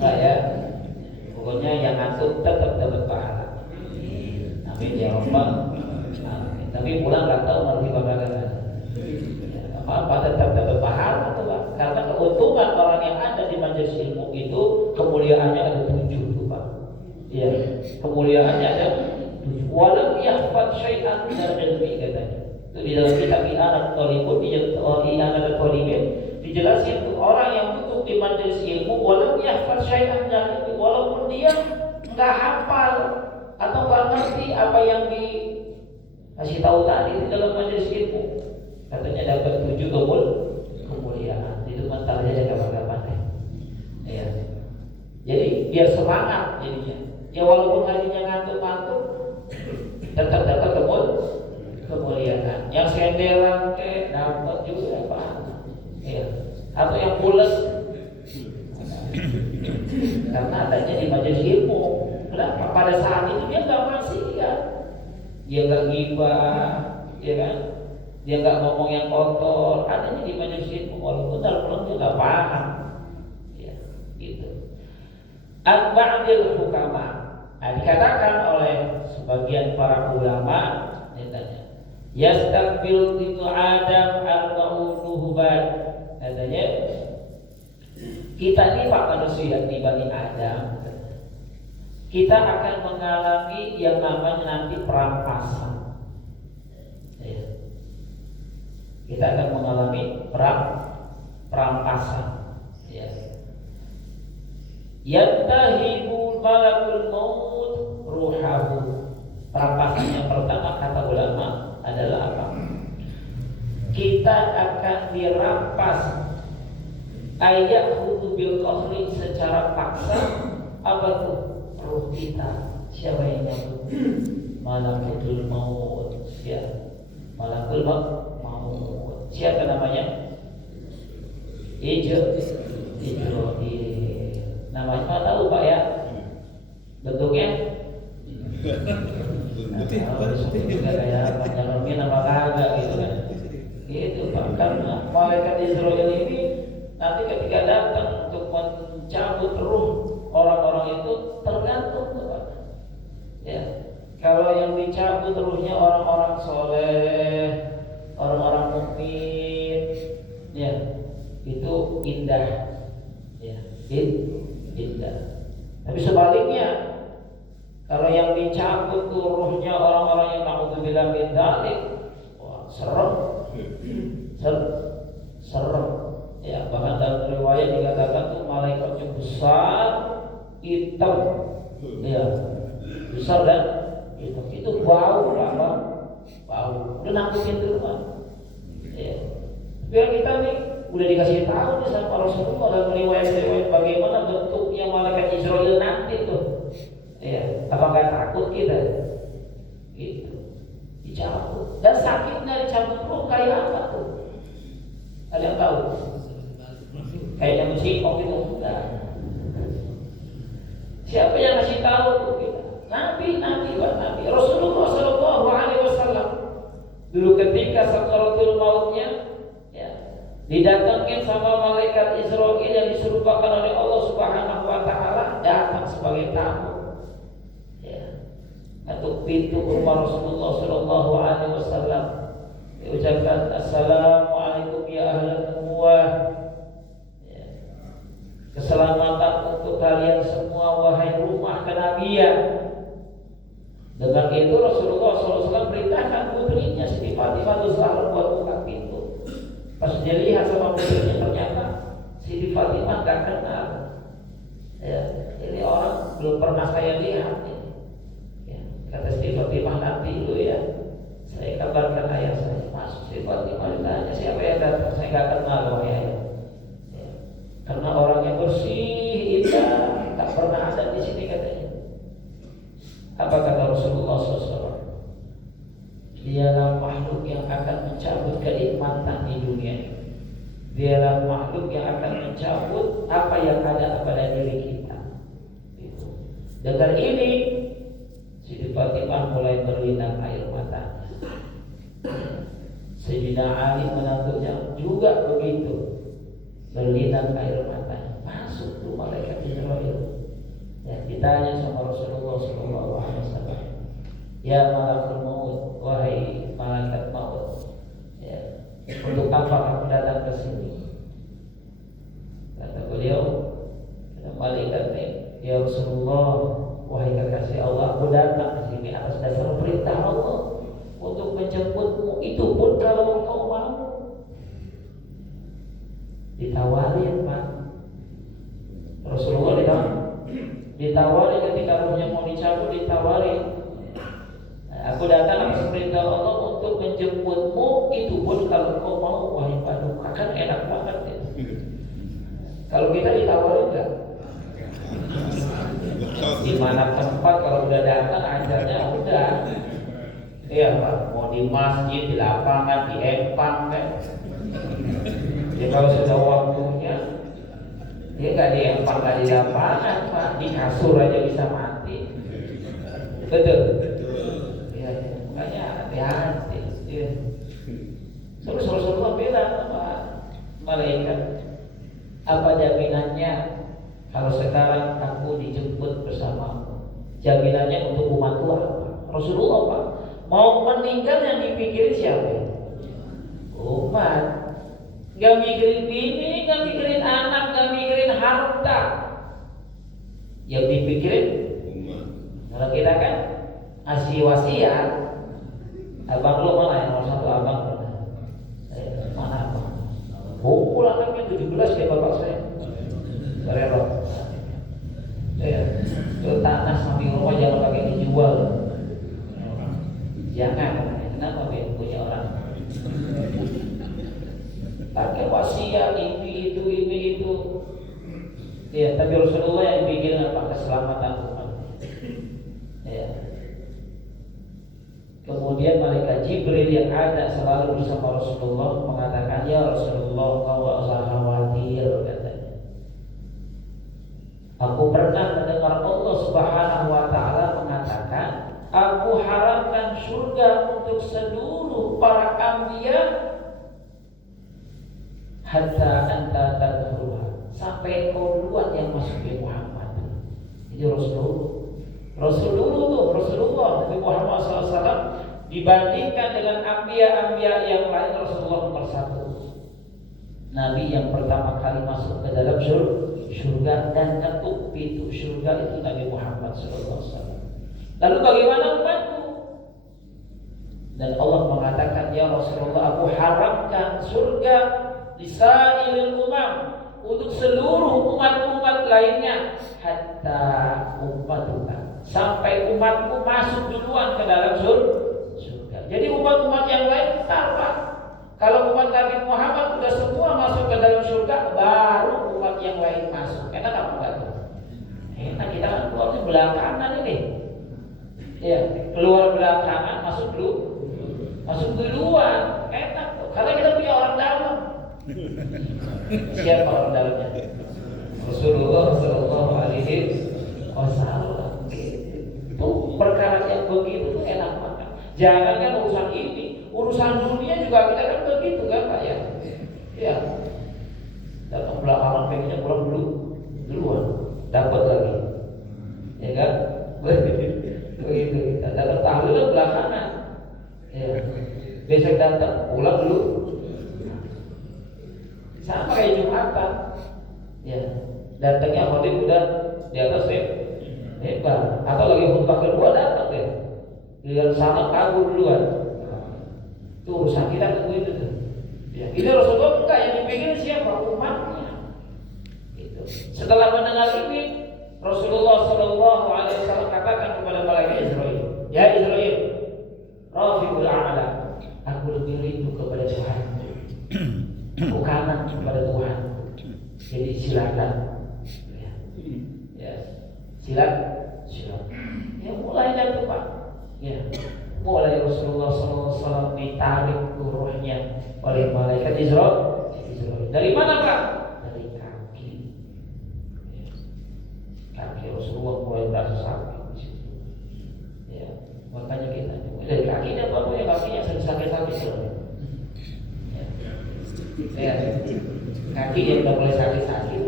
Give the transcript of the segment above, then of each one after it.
Enggak ya. Pokoknya yang ngantuk tetap dapat pahala. Amin ya Rabbal. Amin. Tapi pulang nggak tahu nanti bagaimana. Apa tetap dapat pahala atau Pak? Karena keuntungan orang yang ada di majelis ilmu itu kemuliaannya ada 7 tuh Pak. Iya, kemuliaannya ada 7. Walau yahfad syai'an min ilmi katanya. Itu di dalam kitab I'anat Talibun, I'anat Talibin dijelasin tuh orang yang duduk di majelis ilmu walau yahfad syai'an min ilmi, walaupun dia nggak hafal atau nggak ngerti apa yang dikasih tahu tadi di dalam majelis ilmu, katanya dapat 7 kemuliaan. Itu mental aja kapan-kapan deh. Ya. Jadi biar semangat jadinya. Ya walaupun harinya ngantuk-ngantuk, tetap dapat kemuliaan. Yang senderan dapat juga Pak. Ya. Atau yang pules karena adanya di majelis ilmu. Kenapa? Pada saat itu dia nggak maksiat, dia nggak ghibah, ya kan? Dia nggak ngomong yang kotor. Adanya di majelis ilmu, walaupun dalam dia nggak paham, ya, gitu. Al-ba'dil hukama. Nah, dikatakan oleh sebagian para ulama, katanya, yastakbil itu Adam arba'unuhubat. Katanya, kita ini Pak manusia di Bani Adam, kita akan mengalami yang namanya nanti perampasan. Ya. Kita akan mengalami perampasan. Ya. Yantahibu malakul maut ruhahu. Perampasan yang pertama kata ulama adalah apa? Kita akan dirampas ayat bil qahri secara paksa. Apa tuh? Ruh kita. Siapa yang nyambut? Malakul maut. Ya. Malakul maut. Siapa namanya? Israil. Namanya apa tahu Pak ya? Bentuknya? Bentuknya kayak panjangnya nama kagak gitu kan? Itu Pak. Karena malaikat Israil ini nanti ketika datang untuk mencabut ruh orang-orang itu tergantung Pak. Ya. Kalau yang dicabut ruhnya orang-orang soleh, orang-orang mukmin, ya itu indah, ya indah. Tapi sebaliknya, kalau yang dicabut tuh ruhnya orang-orang yang na'udzubillah min dzalik, wah serem. Ya bahkan dalam riwayat dikatakan tuh malaikatnya besar, hitam, ya besar dan hitam. Itu bau apa? Bau. Udah nakutin duluan. Ya. Biar kita nih udah dikasih tahu nih sama Rasulullah dalam riwayat bagaimana bentuknya malaikat Israil nanti tuh. Ya, apakah takut kita? Gitu. Dicabut. Dan sakitnya dicabut ruh kayak apa tuh? Ada yang tahu? Kayak nyambut singkong gitu enggak. Siapa yang ngasih tahu tuh kita? Nabi Rasulullah Shallallahu Alaihi Wasallam. Dulu ketika sakaratul mautnya, ya, didatangin sama malaikat Israil yang diserupakan oleh Allah Subhanahu Wa Taala, datang sebagai tamu, ya, untuk pintu rumah Rasulullah Shallallahu Alaihi Wasallam. Diucapkan Assalamualaikum ya ahlan nubuwah. Keselamatan untuk kalian semua wahai rumah kenabian. Dengan itu Rasulullah SAW perintahkan putrinya Siti Fatimah Zahra buat buka pintu. Pas dia lihat sama putrinya ternyata Siti Fatimah gak kenal. Ya, ini orang belum pernah saya lihat ini. Ya, kata Siti Fatimah nanti itu ya, saya kabarkan ayah saya. Mas Siti Fatimah ditanya siapa yang datang, saya gak kenal wahai ayah. Karena orangnya bersih, indah, tak pernah ada di sini katanya. Apa kata Rasulullah SAW? Dialah makhluk yang akan mencabut kenikmatan di dunia. Dialah makhluk yang akan mencabut apa yang ada pada diri kita. Dengan ini, Siti Fatimah mulai berlinang air matanya. Sayyidina Ali menantunya juga begitu. Berlinang air matanya. Masuk tuh malaikat Israil. ditanya sama Rasulullah SAW, ya malakul maut, wahai malaikat maut, ya, untuk apa kamu datang ke sini? Kata beliau, kata malaikat, ya Rasulullah, wahai kekasih Allah, aku datang ke sini atas dasar perintah Allah untuk menjemputmu, itu pun kalau kau mau. Ditawarin, Pak. Rasulullah ditawari ketika ruhnya mau dicabut, ditawari. Aku datang atas perintah Allah untuk menjemputmu, itu pun kalau kau mau, wahai Paduka. Kan enak banget ya. Kalau kita ditawari enggak? Di mana tempat kalau udah datang ajarnya udah. Iya Pak, mau di masjid, di lapangan, di empang kan. Ya kalau sudah waktunya, dia nggak di empang, nggak di lapangan Pak, di kasur aja bisa mati. Betul. Ya, makanya hati-hati. Ya. Terus Rasulullah bilang sama malaikat, apa jaminannya kalau sekarang aku dijemput bersamamu? Jaminannya untuk umatku apa? Rasulullah Pak, mau meninggal yang dipikirin siapa? Umat. Gak mikirin bini, gak mikirin anak, gak mikirin harta. Yang dipikirin umat. Kalau kita kan ngasih wasiat, abang lo mana yang nomor satu abang? Mana abang? Kumpul anaknya 17 kayak bapak saya. Rela. Ya, itu tanah samping rumah jangan pakai dijual. Jangan. Kenapa punya orang? Pakai wasiat ini itu. Ya, tapi Rasulullah yang bikin apa? Keselamatan umat. Ya. Kemudian malaikat Jibril yang ada selalu bersama Rasulullah mengatakan, ya Rasulullah, kau gak usah khawatir, katanya. Aku pernah mendengar Allah Subhanahu wa Ta'ala mengatakan, aku harapkan surga untuk seluruh para anbiya hatta anta tadkhuluha, sampai kau duluan yang masuk ke Muhammad. Jadi Rasulullah Nabi Muhammad SAW dibandingkan dengan anbiya yang lain, Rasulullah nomor satu. Nabi yang pertama kali masuk ke dalam surga dan ketuk pintu surga itu Nabi Muhammad SAW. Lalu bagaimana umatku? Dan Allah mengatakan, ya Rasulullah, aku haramkan surga lisailil umam, untuk seluruh umat-umat lainnya, hatta ummatuka, sampai umatku masuk duluan ke dalam surga. Jadi umat-umat yang lain Pak, kalau umat Nabi Muhammad sudah semua masuk ke dalam surga, baru umat yang lain masuk. Enak apa enggak tuh? Enak, kita kan keluarnya belakangan ini. Ya, keluar belakangan, masuk duluan. Enak tuh, karena kita punya orang dalam. Siapa orang dalamnya? Rasulullah Sallallahu Alaihi Wasallam. Itu perkara yang begitu tuh enak banget. Jangan kan urusan ini, urusan dunia juga kita kan begitu kan Pak ya? Ya. Datang belakangan pengennya pulang duluan, dapat lagi, ya kan? Begitu kita datang tahlil belakangan, ya. Besok datang pulang dulu. Sama kayak Jumatan, ya, datangnya khotib udah di atas hebat, atau lagi khutbah kedua datang deh, dengan sama kabur duluan. Itu urusan kita tunggu itu tuh. Ya, ini Rasulullah enggak, yang dipikir siapa? Umatnya. Gitu. Setelah mendengar ini, Rasulullah Sallallahu Alaihi Wasallam katakan kepada malaikat Israel, ya Israel, Rafiul A'la, aku lebih rindu kepada Tuhan. Aku kangen kepada Tuhan. Jadi silakan. Ya. Silakan. Ya mulai dari Pak. Ya. Mulai Rasulullah SAW ditarik ruhnya oleh malaikat Israel. Dari mana Pak? Dari kaki. Kaki Rasulullah mulai berasa sakit di situ. Ya. Makanya kita dari kakinya baru ya, kakinya sakit-sakit. Ya, kaki yang udah mulai sakit-sakit,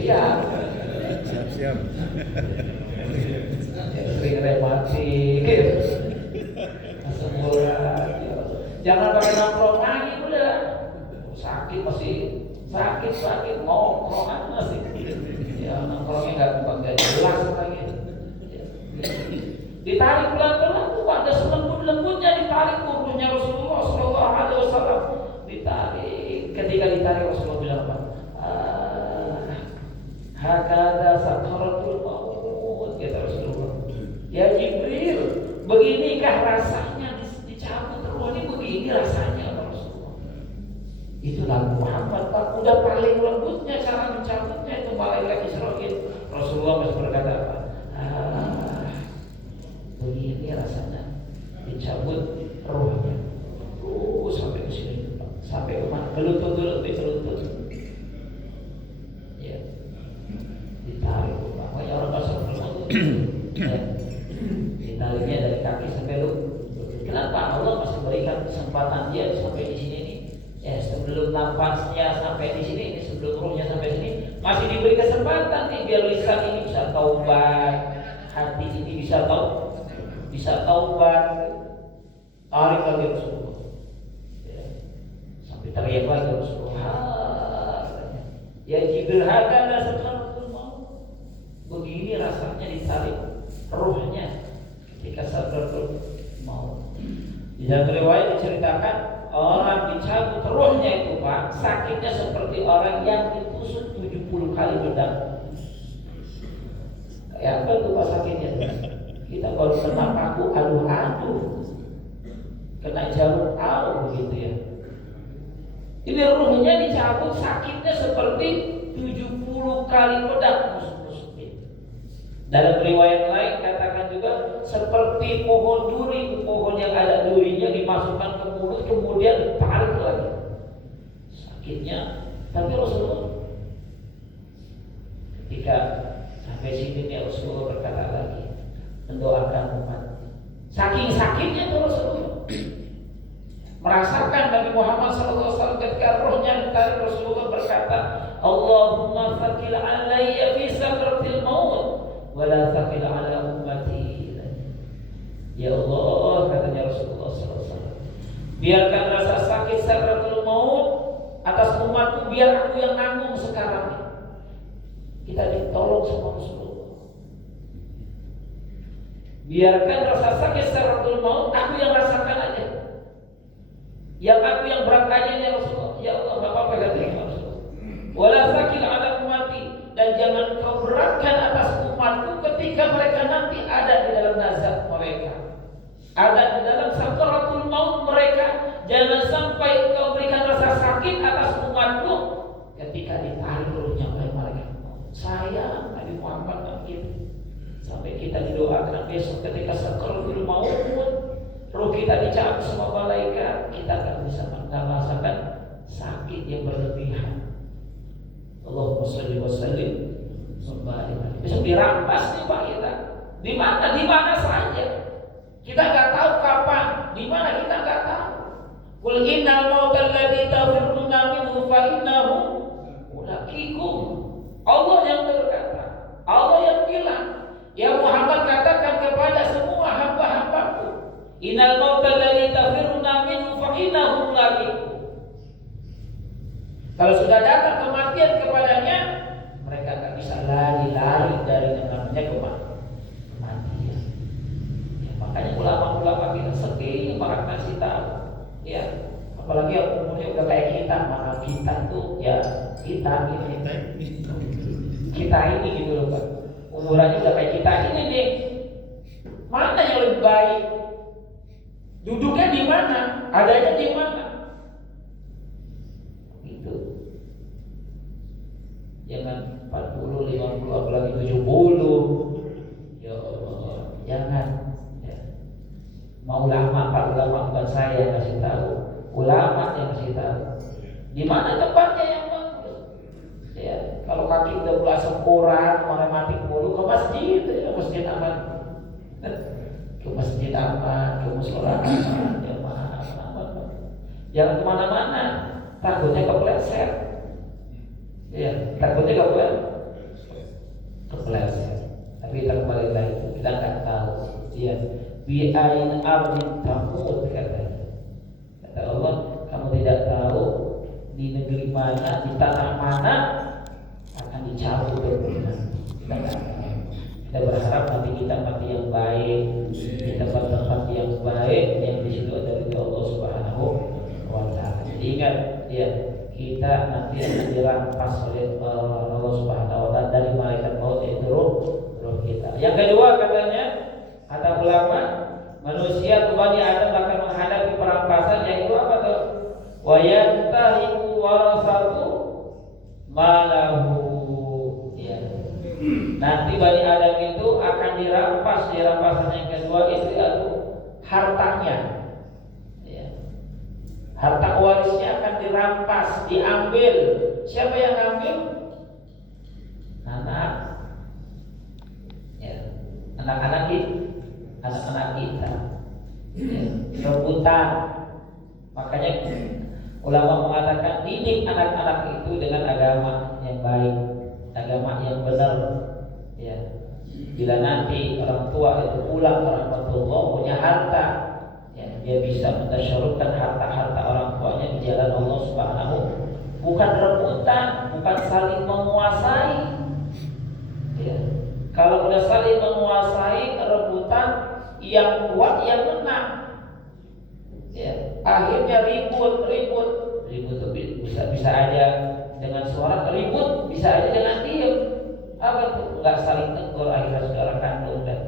siap. Jangan pakai nongkrong lagi udah. Sakit masih sakit nongkrong aja masih. Ya nongkrongnya nggak jelas lagi. Ditarik pelan-pelan tuh ada selembut-lembutnya, ditarik tubuhnya Rasulullah Sallallahu Alaihi Wasallam, ditarik. Ketika ditarik Rasulullah bilang apa? Hakada sakaratul maut, kata Rasulullah. Ya Jibril, beginikah rasanya dicabut roh ini, begini rasanya Rasulullah. Itu Nabi Muhammad Pak, udah paling lembutnya cara mencabutnya itu malaikat Israil. Rasulullah masih berkata apa? Begini rasanya dicabut rohnya. Sampai ke sini Pak, sampai ke mana? Gelutut. Ya, ditarik. Makanya orang pasal ya. Ditariknya dari kaki sampai lutut. Kenapa Allah masih berikan kesempatan dia sampai di sini nih? Ya sebelum nafasnya sampai di sini, sebelum ruhnya sampai sini, masih diberi kesempatan nih biar lisan ini bisa taubat, hati ini bisa taubat. Tarik lagi Rasulullah. Ya. Sampai teriak lagi Rasulullah. Ya Jibril hakana sakaratul maut. Begini rasanya ditarik rohnya ketika sakaratul maut. Di dalam riwayat diceritakan orang dicabut rohnya itu Pak, sakitnya seperti orang yang ditusuk 70 kali pedang. Kayak apa tuh Pak sakitnya? Kita kalau kena paku aduh, kena jarum begitu ya. Ini ruhnya dicabut, sakitnya seperti 70 kali pedang musik-musik. Dalam riwayat lain katakan juga seperti pohon duri, pohon yang ada durinya dimasukkan ke mulut kemudian ditarik lagi. Sakitnya, tapi Rasulullah ketika sampai sini dia Rasulullah berkata lagi, mendoakan umat. Saking sakitnya itu Rasulullah merasakan Nabi Muhammad SAW ketika rohnya ditarik. Rasulullah berkata, Allahumma fakil alayya fi sakratil maut wala fakil ala ummati. Ya Allah, katanya Rasulullah SAW, biarkan rasa sakit sakratul maut atas umatku, biar aku yang nanggung sekarang. Kita ditolong sama Rasulullah. Biarkan rasa sakit sakratul maut aku yang rasakan aja. Yang aku yang berat aja ya Rasulullah. Ya Allah, enggak apa-apa katanya Rasulullah. Wala sakil ala ummati, dan jangan kau beratkan atas umatku ketika mereka nanti ada di dalam nazar mereka, ada di dalam sakaratul maut mereka. Jangan sampai kau berikan rasa sakit atas umatku ketika ditarik rohnya oleh malaikat maut. Sayang Nabi Muhammad begitu. Sampai kita didoakan besok ketika sakaratul maut, roh kita dicabut sama malaikat, kita akan bisa merasakan sakit yang berlebihan. Allahumma sholli wa sallim. Besok dirampas nih Pak kita. Di mana saja. Kita nggak tahu kapan, di mana kita nggak tahu. Qul innal mautal ladzi tafirruna minhu fa innahu mulaqikum. Allah yang berkata, Allah yang bilang, ya Muhammad katakan kepada semua hamba-hambaku, innal mautal ladzi tafirruna minhu fa innahu mulaqikum. Kalau sudah datang kematian kepadanya, mereka akan bisa lari dari yang namanya kematian. Ya, makanya ulama-ulama kita sering banget kasih tahu, ya, apalagi yang umurnya udah kayak kita, maka kita tuh ya kita ini gitu loh Pak. Umurannya udah kayak kita ini nih. Mana yang lebih baik? Duduknya di mana? Adanya di mana? Itu. Jangan 40, 50, apalagi 70. Ya Allah, jangan. Ya. Mau ulama, Pak ulama bukan saya yang kasih tahu. Ulama yang kasih tahu. Di mana tempatnya yang bagus? Ya, kalau kaki udah mulai sempurna, matematik mulu, ke masjid, ya, masjid aman. Ke masjid aman, ke musola aman, jamaah aman. Jangan kemana-mana, takutnya kepleset. Ya, takutnya kepleset. Tapi kita kembali lagi, kita nggak tahu. Ya, bi'ain ardin tamut katanya. Kata Allah, kamu tidak tahu di negeri mana, di tanah mana akan dicabut berguna. Kita nggak tahu. Kita berharap nanti kita mati yang baik, di tempat-tempat yang baik, yang di situ ada ridho Allah Subhanahu wa Ta'ala. Jadi ingat, ya, kita nanti akan dirampas oleh Allah Subhanahu wa Ta'ala dari malaikat maut, yaitu roh kita. Yang kedua katanya, kata ulama, manusia kembali akan menghadapi perampasan, yaitu apa tuh? Wa yantahiku warasatu malahu. Ya. Nanti Bani Adam itu akan dirampas. Di rampasan yang kedua itu yaitu hartanya. Ya. Harta warisnya akan dirampas, diambil. Siapa yang ambil? Anak. Ya. Anak-anak kita. Ya. Rebutan. Makanya ulama mengatakan didik anak-anak itu dengan agama yang baik, agama yang benar. Ya. Bila nanti orang tua itu pulang rahmatullah punya harta, ya, dia bisa mentasyarufkan harta-harta orang tuanya di jalan Allah Subhanahu. Bukan rebutan, bukan saling menguasai. Ya. Kalau udah saling menguasai, rebutan, yang kuat yang menang. Ya. Akhirnya ribut itu bisa aja dengan suara, ribut bisa aja dengan diam. Apa tuh? Nggak saling tegur, akhirnya saudara kandung dan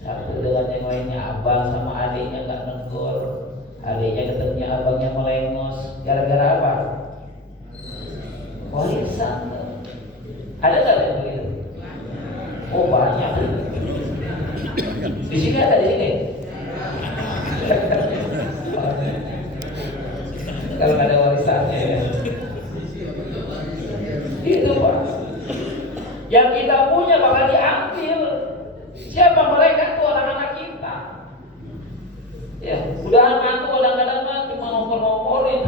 satu dengan yang lainnya, abang sama adiknya nggak negur, adiknya ketemunya abangnya melengos, gara-gara apa? Warisan. Ada nggak yang begitu? Oh banyak. Di sini ada di sini. Kalau ada warisannya ya. Itu Pak. Yang kita punya bakal diambil. Siapa mereka? Itu anak-anak kita. Ya, udah mantu kadang-kadang mati mau ngompor-ngomporin.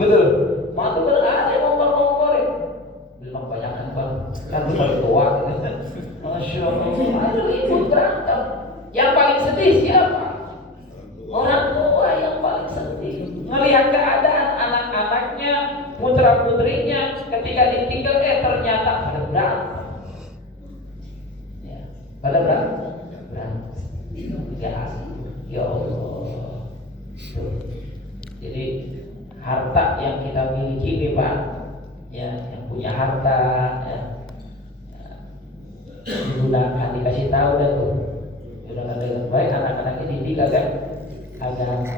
Betul. Mantu kadang ada yang ngompor-ngomporin. Bilang banyakan Bang. Kan lu paling tua gitu. Masya Allah. Ada ribut berantem. Yang paling sedih siapa? Orang tua yang paling sedih. Melihat keadaan anak-anaknya, putra-putrinya ketika ditinggal ternyata pada berantem. Ya, pada berantem. Ya Allah. Jadi harta yang kita miliki nih Pak, ya, yang punya harta, ya, digunakan, dikasih tahu dah tuh, gunakan dengan baik, anak-anak ini dididik agak,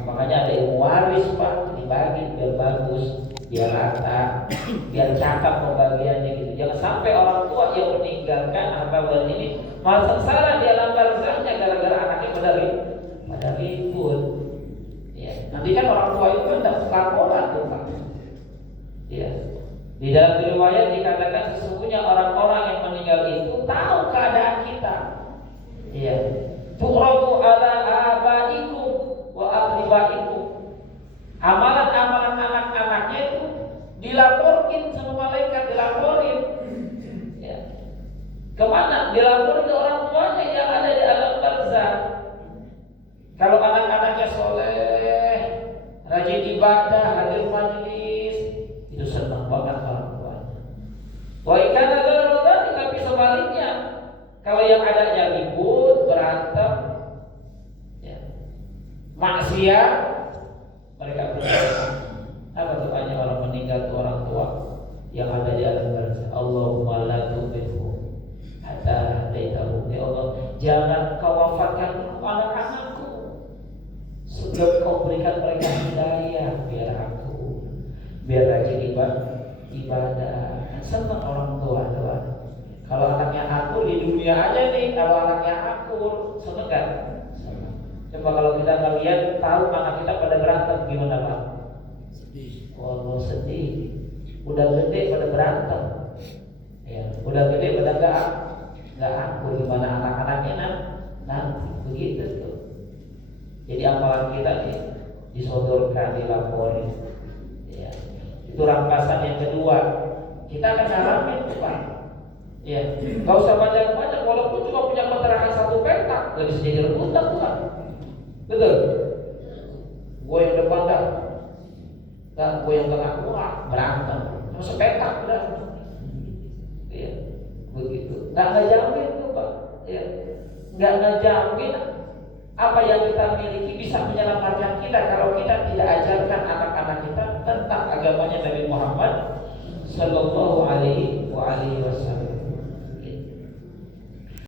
makanya ada ilmu waris Pak, dibagi biar bagus, biar rata, biar cakap pembagiannya gitu. Jangan sampai orang tua yang meninggalkan harta waris ini malah sengsara di alam barzahnya gara-gara anaknya pada ribut. Ya, nanti kan orang tua itu kan dapat laporan tuh Pak. Ya. Di dalam riwayat dikatakan sesungguhnya orang-orang yang meninggal itu tahu keadaan kita. Iya. Tu'radu ala abaikum wa aqribaikum. Amalan-amalan anak-anaknya itu dilaporkin sama malaikat, dilaporin. Ya. Kemana? Dilaporin ke orang tuanya yang ada di alam barzah. Kalau anak-anaknya soleh, rajin ibadah, hadir majlis, itu senang banget orang tuanya. Wa ikana ghairu, tapi sebaliknya, kalau yang adanya ribut, berantem, ya, maksiat, mereka berdoa. Apa doanya orang meninggal itu orang tua yang ada di alam barzah? Allahumma la tu'bidhu hatta hadaitahu. Ya Allah, jangan kau wafatkan anak-anakku sebelum kau berikan mereka hidayah, biar rajin ibadah. Senang orang tua. Kalau anaknya akur di dunia aja nih, kalau anaknya akur, senang kan? Coba kalau kita ngeliat tahu anak kita pada berantem, gimana Pak? Sedih. Allah sedih. Udah gede pada berantem, ya. Udah gede pada nggak akur, gimana anak-anaknya nanti begitu tuh. Jadi amalan kita nih disodorkan, dilaporin. Ya. Itu rampasan yang kedua. Kita akan haramin tuh Pak. Ya, nggak usah banyak-banyak. Walaupun cuma punya kontrakan 1 petak, nggak bisa jadi rebutan Tuhan. Betul. gue yang depan dah, dan gue yang tengah, wah berantem, sepetak udah, ya begitu. Nggak ngejamin tuh Pak, ya nggak ngejamin apa yang kita miliki bisa menyelamatkan kita kalau kita tidak ajarkan anak-anak kita tentang agamanya Nabi Muhammad Sallallahu Alaihi Wasallam.